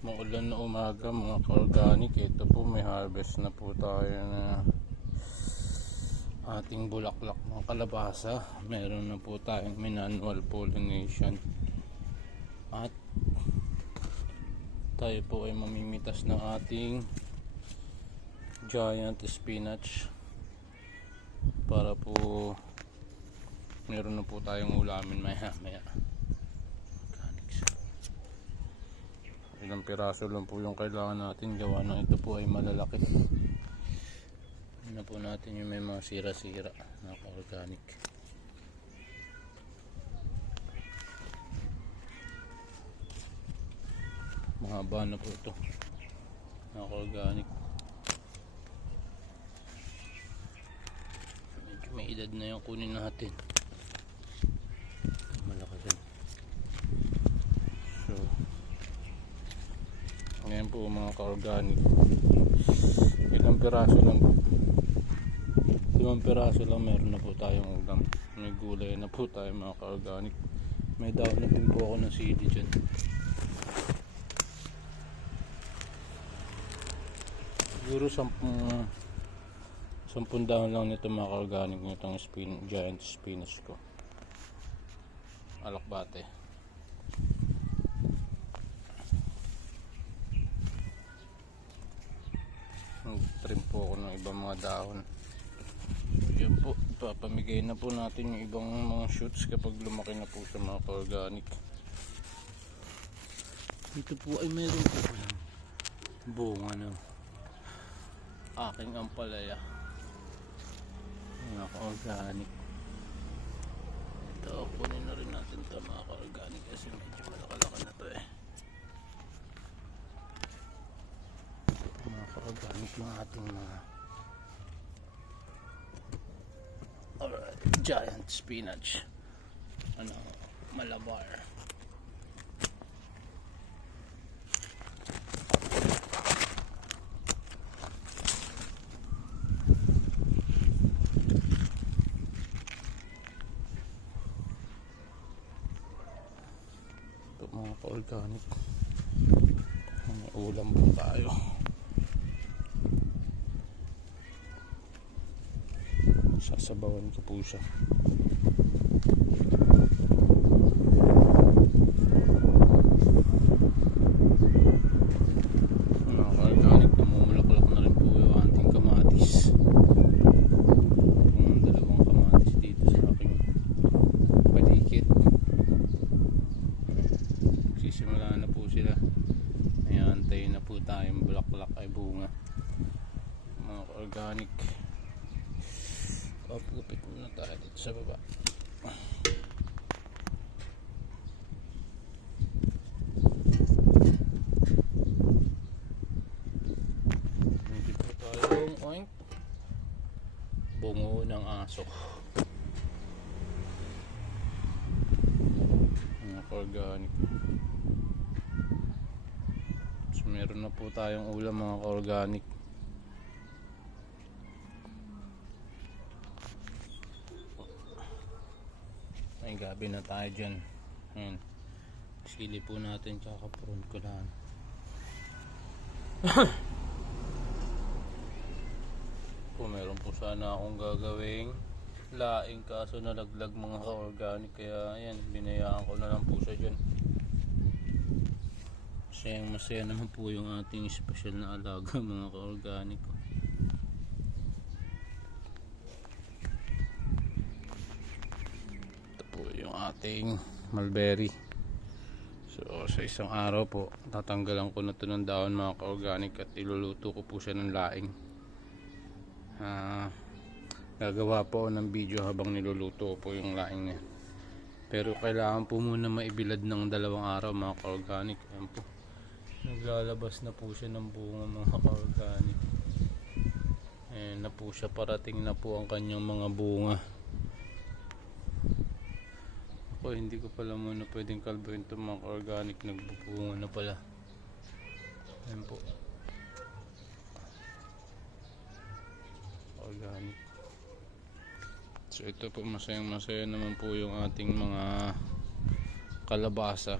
Maulan na umaga mga ka-organic. Ito po, may harvest na po tayo na ating bulaklak ng kalabasa. Meron na po tayong manual pollination at tayo po ay mamimitas ng ating giant spinach para po meron na po tayong ulamin maya maya. Ilang piraso lang po yung kailangan natin gawa na ito po ay malalaki. Ano po natin yung may mga sira-sira na organic. Mahaba na po ito na organic. Medyo may edad na yung kunin natin. Malakas yan. So ngayon po mga ka-organic, ilang piraso lang po, 5 piraso lang, meron na po tayong ulam. May gulay na po tayo mga ka-organic. May daon na din po ako ng sili dyan. Siguro 10 dahon lang nito mga ka-organic, nitong giant spinach ko, alakbate. Trim po ako ng ibang mga dahon. So yan po, papamigay na po natin yung ibang mga shoots kapag lumaki na po sa mga organic. Dito po ay meron po bunga ng aking ampalaya mga organic. Ito, kunin na rin natin ito mga organic kasi medyo malakalaka na ito eh. Organic yung ating mga giant spinach, Malabar. Ito mga organic, may ulam po tayo. Sasabawan ko po siya. Mga organic, namumulaklak na rin po yung ating kamatis. Yung 2 kamatis dito sa aking paligid. Sisimula na po sila. Ayan, antayin na po tayong bulaklak ay bunga. Mga organic, papupit muna tayo dito sa baba. Hindi po tayong oink bungo ng aso. Mga organic. So meron na po tayong ulam mga organic. May gabi na tayo dyan. Ayan. Sili po natin, kakapurun ko lang. Meron po sana akong gagawing laing kaso nalaglag mga ka-organic. Kaya ayan, binayaan ko na lang po siya dyan. Masaya naman po yung ating special na alaga mga ka-organic. Yung ating mulberry. So sa isang araw po tatanggalan ko na ito ng daon mga ka-organic at iluluto ko po siya ng laing. Gagawa po ng video habang niluluto po yung laing niya, pero kailangan po muna maibilad ng 2 araw mga ka-organic. Ayan po, naglalabas na po siya ng bunga mga ka-organic. Ayan na po siya, parating na po ang kanyang mga bunga. Hindi ko pala muna pwedeng kalbuhin itong mga organic, nagbubunga na pala. Ayan po, organic. So ito po, masayang masaya naman po yung ating mga kalabasa.